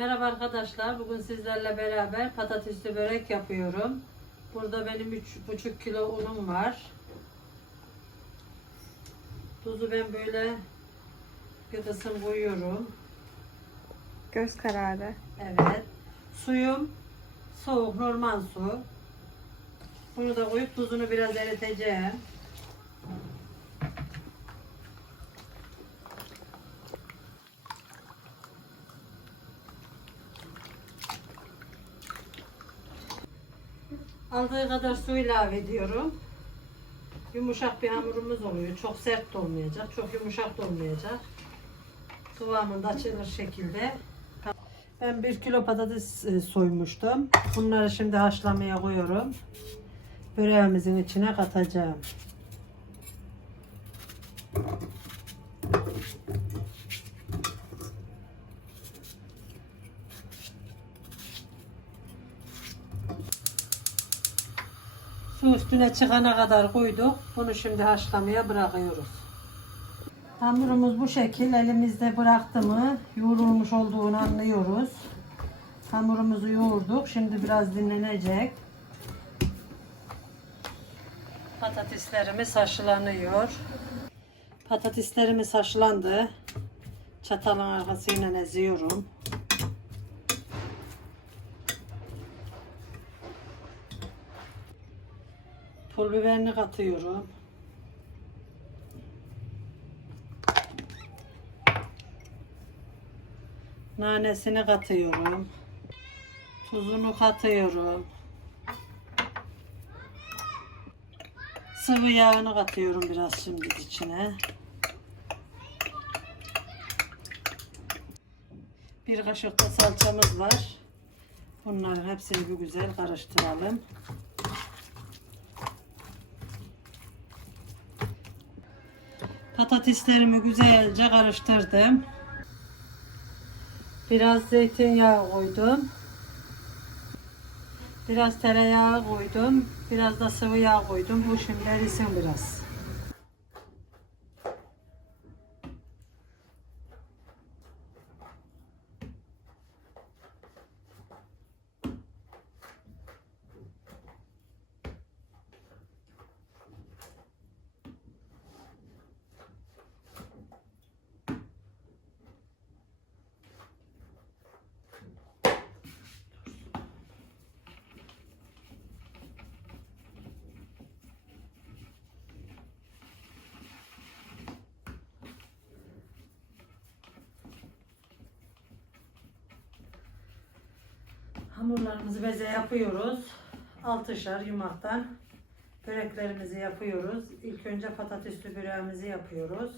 Merhaba arkadaşlar. Bugün sizlerle beraber patatesli börek yapıyorum. Burada benim 3,5 kilo unum var. Tuzu ben böyle bir kısım koyuyorum. Göz kararı. Evet. Suyum soğuk normal su. Bunu da koyup tuzunu biraz eriteceğim. Aldığı kadar su ilave ediyorum. Yumuşak bir hamurumuz oluyor. Çok sert de olmayacak, çok yumuşak da olmayacak. Kıvamında açılır şekilde. Ben bir kilo patates e, soymuştum. Bunları şimdi haşlamaya koyuyorum. Böreğimizin içine katacağım. Su üstüne çıkana kadar koyduk. Bunu şimdi haşlamaya bırakıyoruz. Hamurumuz bu şekil elimizde bıraktı mı yoğrulmuş olduğunu anlıyoruz. Hamurumuzu yoğurduk. Şimdi biraz dinlenecek. Patateslerimiz haşlanıyor. Patateslerimiz haşlandı. Çatalın arkasıyla eziyorum. Pul biberini katıyorum. Nanesini katıyorum. Tuzunu katıyorum. Sıvı yağını katıyorum biraz şimdi içine. Bir kaşık da salçamız var. Bunların hepsini bir güzel karıştıralım. Patateslerimi güzelce karıştırdım. Biraz zeytinyağı koydum. Biraz tereyağı koydum. Biraz da sıvı yağ koydum. Bu şimdi erisin biraz. Hamurlarımızı beze yapıyoruz. Altışar yumaktan böreklerimizi yapıyoruz. İlk önce patatesli böreğimizi yapıyoruz.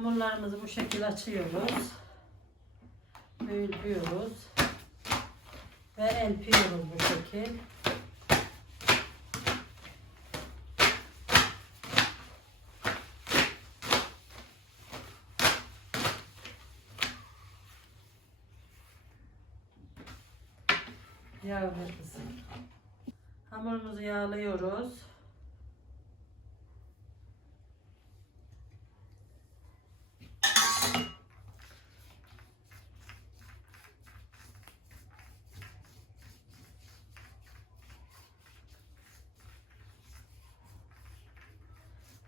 Hamurlarımızı bu şekil açıyoruz. Büyütüyoruz. Ve elpiyoruz bu şekil. Yağ. Hamurumuzu yağlıyoruz.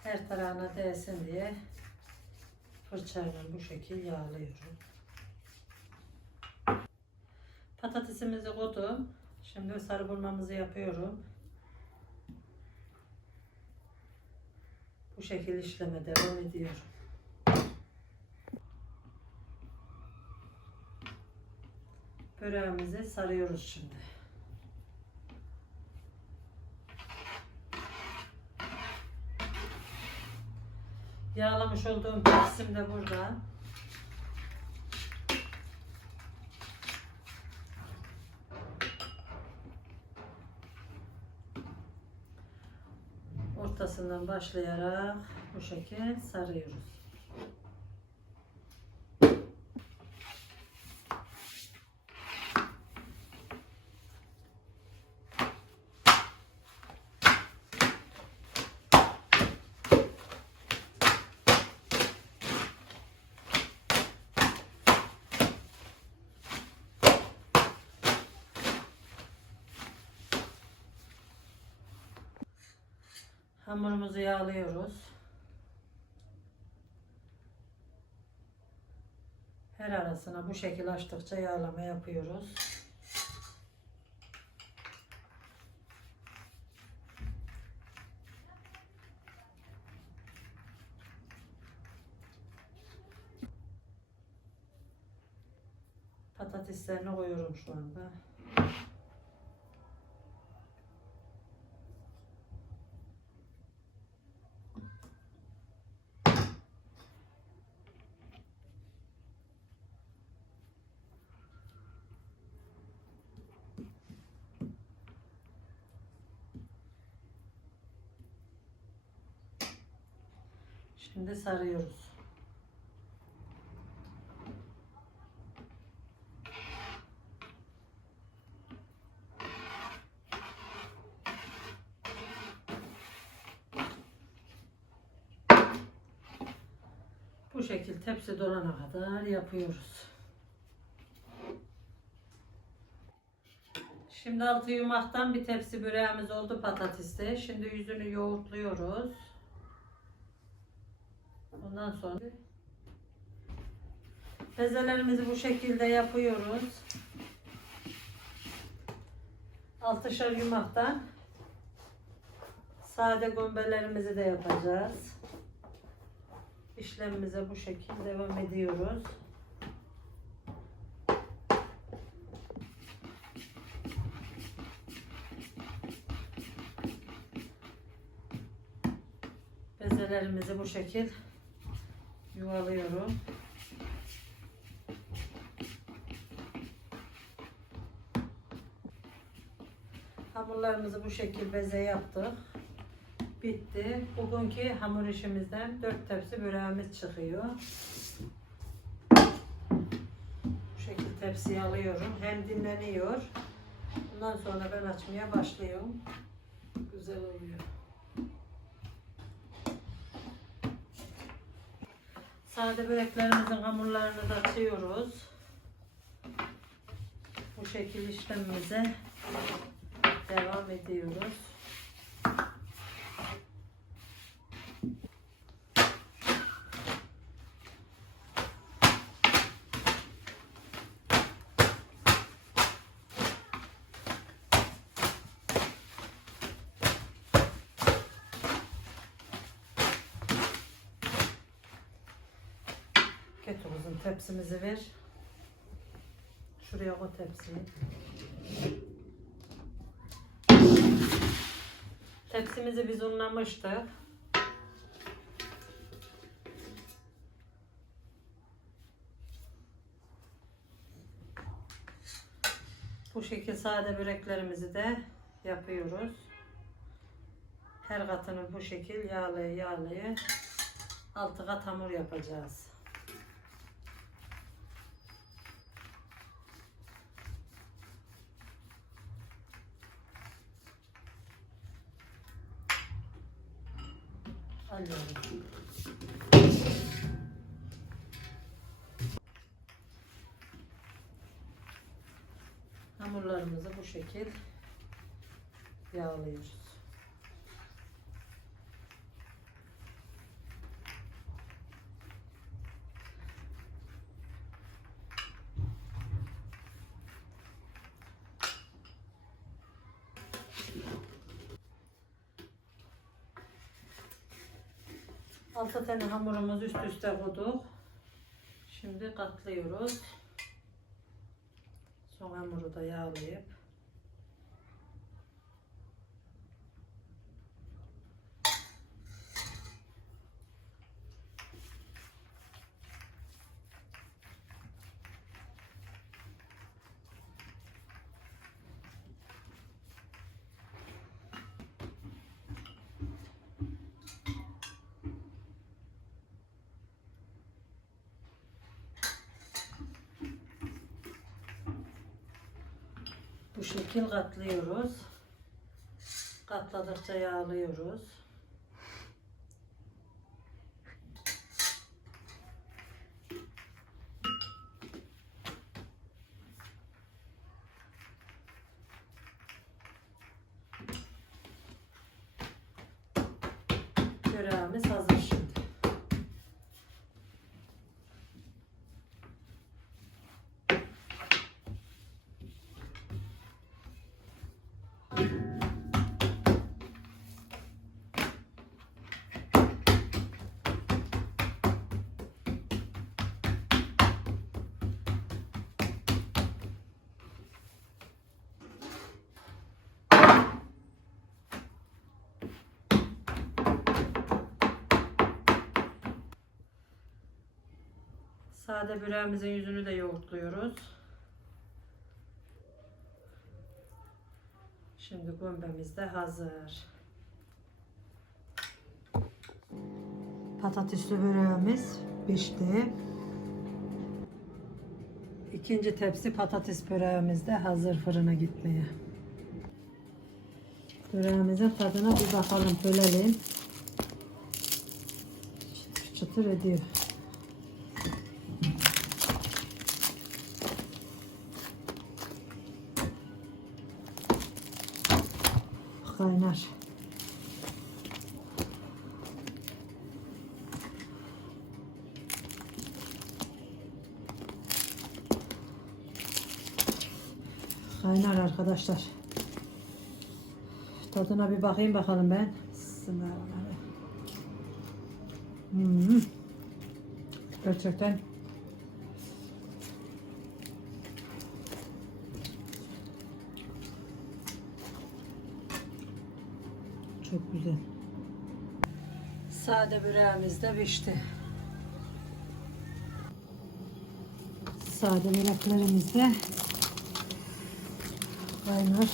Her tarafına değsin diye fırçayla bu şekil yağlıyorum. Patatesimizi koydum. Şimdi sarı bulmamızı yapıyorum. Bu şekil işleme devam ediyorum. Böreğimizi sarıyoruz şimdi. Yağlamış olduğum tepsim de burada. Ortasından başlayarak bu şekil sarıyoruz. Hamurumuzu yağlıyoruz. Her arasına bu şekil açtıkça yağlama yapıyoruz. Patateslerini koyuyorum şu anda. Şimdi sarıyoruz. Bu şekil tepsi dolana kadar yapıyoruz. Şimdi altı yumaktan bir tepsi böreğimiz oldu patatesli. Şimdi yüzünü yoğurtluyoruz. Ondan sonra bezelerimizi bu şekilde yapıyoruz. Altışar yumaktan sade gombelerimizi de yapacağız. İşlemimize bu şekilde devam ediyoruz. Bezelerimizi bu şekil yuvalıyorum. Hamurlarımızı bu şekil beze yaptık. Bitti. Bugünkü hamur işimizden 4 tepsi böreğimiz çıkıyor. Bu şekil tepsiye alıyorum. Hem dinleniyor. Bundan sonra ben açmaya başlıyorum. Güzel oluyor. Sade böreklerimizin hamurlarını da açıyoruz. Bu şekil işlemimize devam ediyoruz. Peki kuzum tepsimizi ver. Şuraya koy tepsini. Tepsimizi biz unlamıştık. Bu şekil sade böreklerimizi de yapıyoruz. Her katını bu şekil yağlaya yağlaya altı kat hamur yapacağız. Hamurlarımızı bu şekil yağlıyoruz. Altı tane hamurumuz üst üste koyduk. Şimdi katlıyoruz. Son hamuru da yağlayıp bu şekil katlıyoruz. Katladıkça yağlıyoruz. Sade böreğimizin yüzünü de yoğurtluyoruz. Şimdi gömbemiz de hazır. Patatesli böreğimiz pişti. İkinci tepsi patates böreğimiz de hazır fırına gitmeye. Böreğimizin tadına bir bakalım, bölelim. Çıtır çıtır ediyor. Kaynar. Kaynar arkadaşlar. Tadına bir bakayım bakalım ben. Bismillahirrahmanirrahim. Hmm. Gerçekten çok güzel. Sade böreğimiz de pişti. Sade böreklerimiz de kaynar.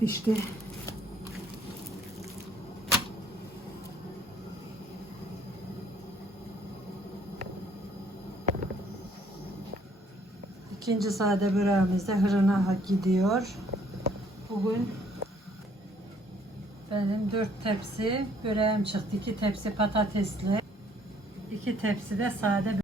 Pişti. İkinci sade böreğimiz de hırına gidiyor. Bugün benim dört tepsi böreğim çıktı. İki tepsi patatesli. iki tepsi de sade